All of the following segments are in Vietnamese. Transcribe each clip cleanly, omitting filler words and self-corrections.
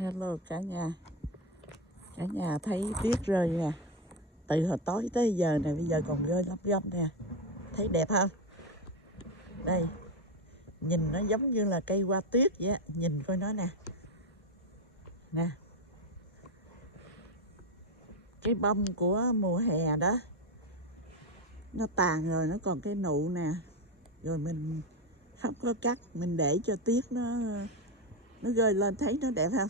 Hello cả nhà thấy tuyết rơi nè, từ hồi tối tới giờ nè, bây giờ còn rơi lấp lấp nè, thấy đẹp không? Đây, nhìn nó giống như là cây hoa tuyết vậy á, nhìn coi nó nè, nè, cái bông của mùa hè đó, nó tàn rồi, nó còn cái nụ nè, rồi mình không có cắt, mình để cho tuyết nó rơi lên, thấy nó đẹp không?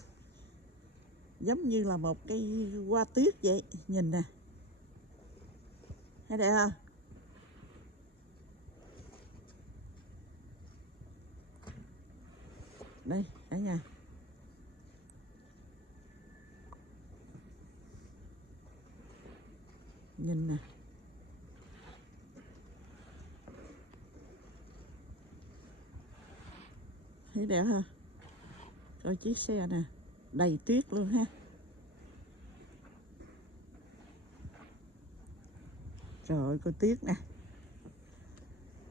Giống như là một cây hoa tuyết vậy, nhìn nè, thấy đẹp không? Đây cả nhà, nhìn nè, thấy đẹp không? Coi chiếc xe nè, đầy tuyết luôn ha. Trời ơi, coi tuyết nè,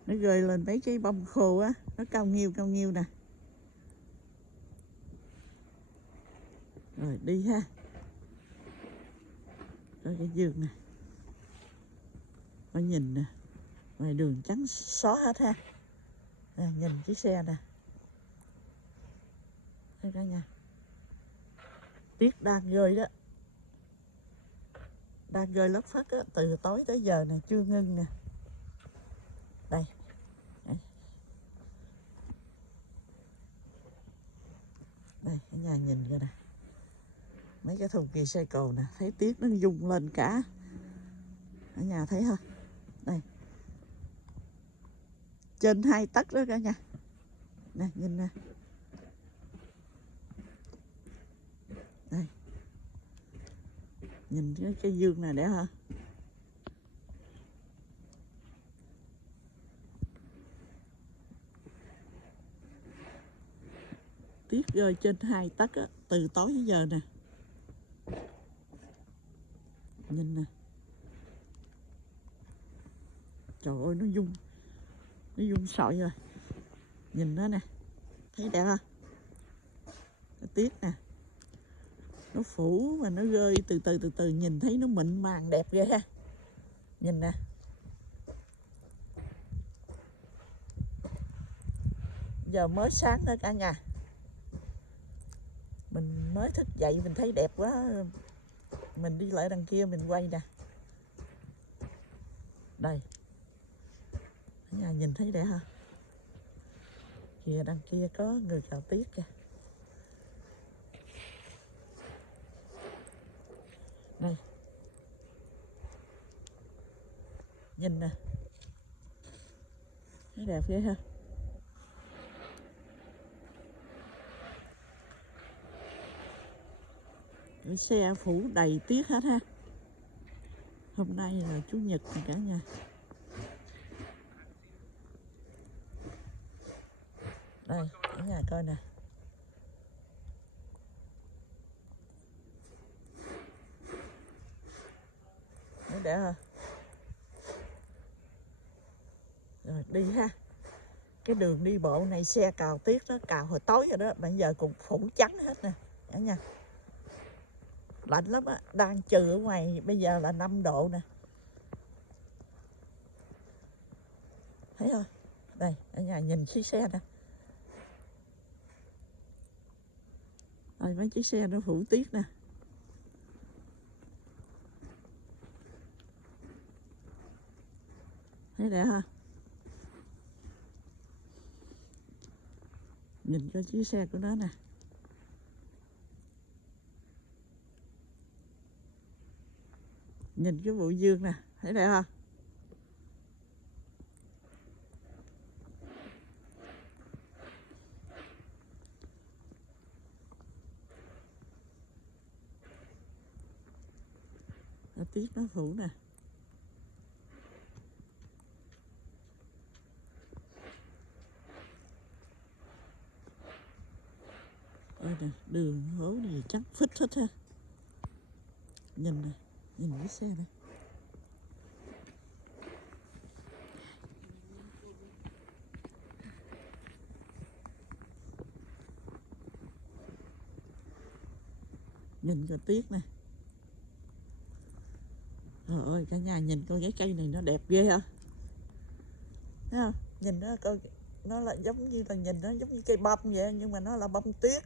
nó rơi lên mấy cái bông khô á, nó cao nghiêu nè. Rồi đi ha, coi cái vườn nè, coi nhìn nè, ngoài đường trắng xóa hết ha. Nhìn chiếc xe nè, đây cả nhà, tuyết đang rơi đó, đang rơi lất phất á, từ tối tới giờ nè, chưa ngưng nè. Đây, đây cả nhà nhìn coi nè, mấy cái thùng kỳ xe cồ nè, thấy tuyết nó rung lên cả nhà thấy không? Đây, trên 2 tấc đó cả nhà, nè nhìn nè, đây, nhìn cái vườn này đẹp hả? Tuyết rơi trên 2 tấc á, từ tối tới giờ nè, nhìn nè, trời ơi nó rung sọi rồi, nhìn nó nè, thấy đẹp không? Cái tuyết nè, nó phủ mà nó rơi từ từ nhìn thấy nó mịn màng đẹp ghê ha, nhìn nè. Giờ mới sáng đó cả nhà, mình mới thức dậy mình thấy đẹp quá, mình đi lại đằng kia mình quay nè, đây cả nhà nhìn thấy đẹp ha, kìa đằng kia có người cạo tuyết kìa, đây nhìn nè, thấy đẹp ghê ha. Cái xe phủ đầy tuyết hết ha. Hôm nay là chủ nhật thì cả nhà, đây cả nhà coi nè, thấy đẹp hả? Rồi đi ha, cái đường đi bộ này xe cào tuyết đó, cào hồi tối rồi đó, bây giờ cũng phủ trắng hết nè cả nhà, lạnh lắm á, đang trừ ở ngoài bây giờ là 5 độ nè, thấy không? Đây cả nhà nhìn chiếc xe nè, đây mấy chiếc xe nó phủ tuyết nè, thấy đẹp ha, nhìn cái chiếc xe của nó nè, nhìn cái bụi dương nè, thấy đẹp không? Tuyết nó phủ nè, đây nè, đường hố gì trắng phích hết ha, nhìn nè, nhìn cái xe này, Nhìn coi tuyết nè. Trời ơi cả nhà nhìn coi cái cây này nó đẹp ghê hả? Thấy không? Nhìn nó coi, nó là giống như là nhìn nó giống như cây bông vậy nhưng mà nó là bông tuyết.